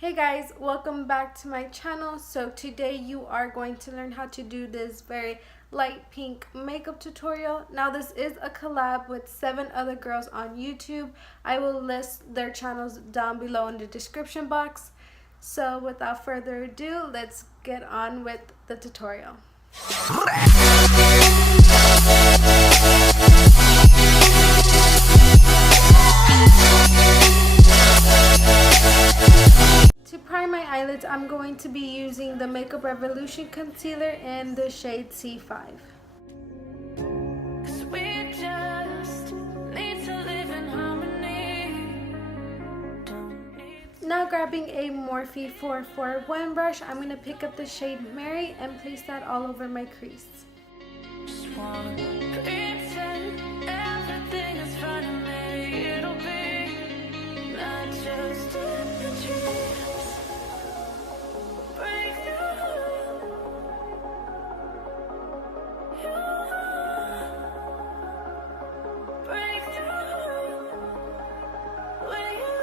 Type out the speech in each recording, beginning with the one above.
Hey guys, welcome back to my channel. So today you are going to learn how to do this very light pink makeup tutorial. Now this is a collab with 7 other girls on YouTube. I will list their channels down below in the description box. So without further ado, let's get on with the tutorial. To prime my eyelids, I'm going to be using the Makeup Revolution concealer in the shade C5. Now grabbing a Morphe 441 brush, I'm going to pick up the shade Mary and place that all over my crease. Just wanna pretend everything is fine and maybe it'll be not just in the dreams. Break through. Break through. With you.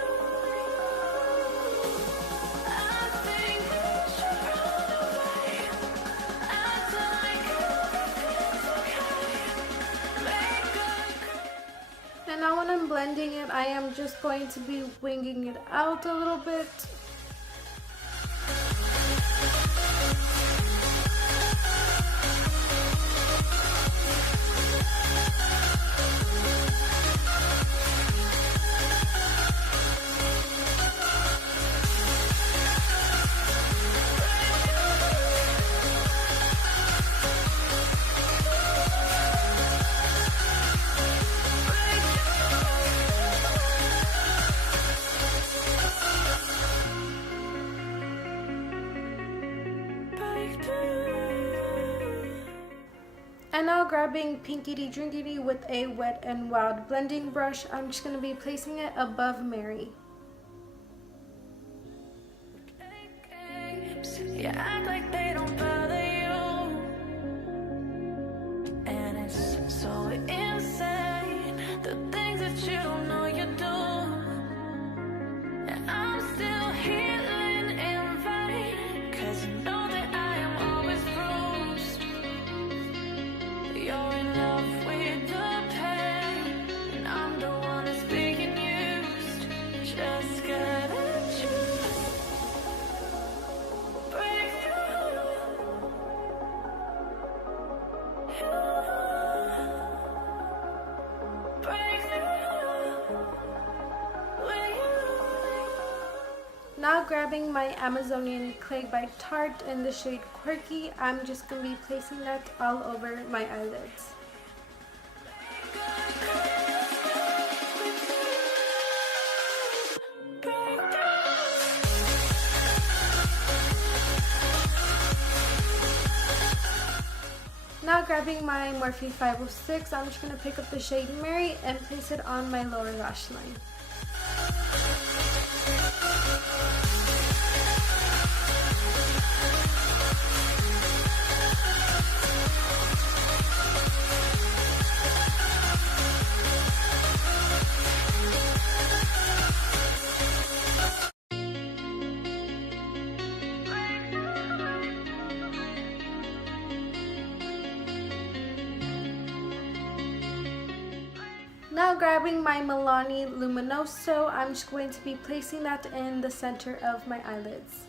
I think we should run away. Act like everything's okay. And now when I'm blending it, I am just going to be winging it out a little bit. And now grabbing Pinkity Drinkity with a Wet n Wild blending brush, I'm just going to be placing it above Mary. You act like they don't bother you, and it's so insane, the things that you don't know you do, and I'm still healing in vain, cause you know that I am always bruised. You're in love with the pain, and I'm the one that's being used. Just gotta choose. Break through. Break through. With you. Now grabbing my Amazonian Clay by Tarte in the shade Quirky, I'm just going to be placing that all over my eyelids. Now grabbing my Morphe 506, I'm just going to pick up the shade Mary and place it on my lower lash line. Now grabbing my Milani Luminoso, I'm just going to be placing that in the center of my eyelids.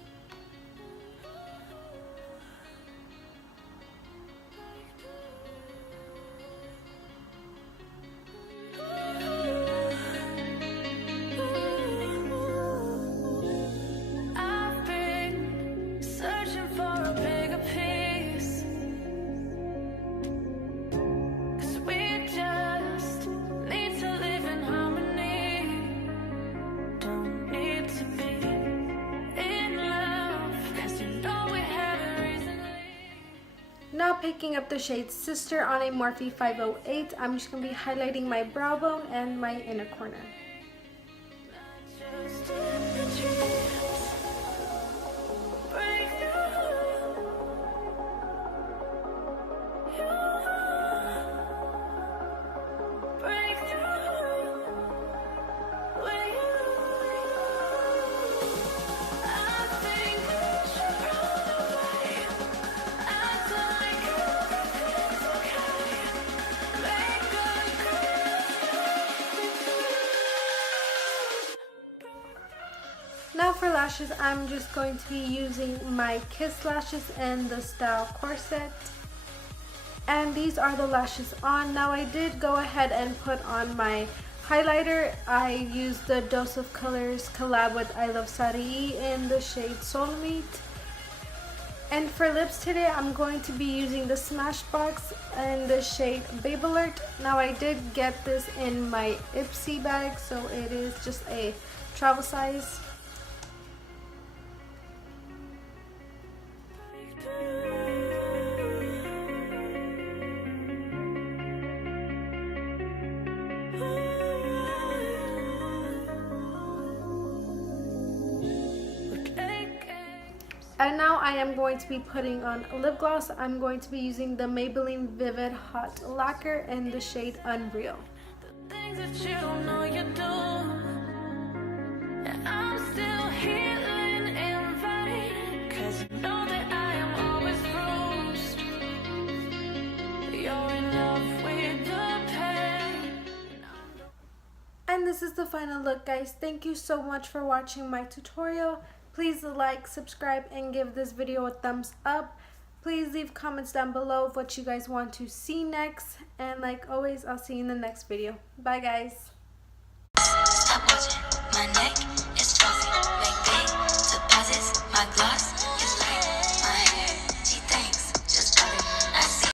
I've been searching for a bigger piece, 'cause we just need to live in harmony. Don't need to be in love, 'cause you know we haven't recently. Now picking up the shade Sister on a Morphe 508, I'm just going to be highlighting my brow bone and my inner corner. Just in the dreams. Break through. Break through. With you. Now for lashes, I'm just going to be using my Kiss lashes in the style corset. And these are the lashes on. Now I did go ahead and put on my highlighter. I used the Dose of Colors collab with I Love Sari in the shade Soulmate. And for lips today, I'm going to be using the Smashbox in the shade Babe Alert. Now I did get this in my Ipsy bag, so it is just a travel size. And now I am going to be putting on lip gloss. I'm going to be using the Maybelline Vivid Hot Lacquer in the shade Unreal. The things that you don't know you do, and I'm still healing in vain, 'cause you know that I am always bruised. You're in love with the pain. And this is the final look, guys. Thank you so much for watching my tutorial. Please like, subscribe, and give this video a thumbs up. Please leave comments down below of what you guys want to see next. And like always, I'll see you in the next video. Bye, guys. Stop watching, my neck is fuzzy. Make big deposits, my gloss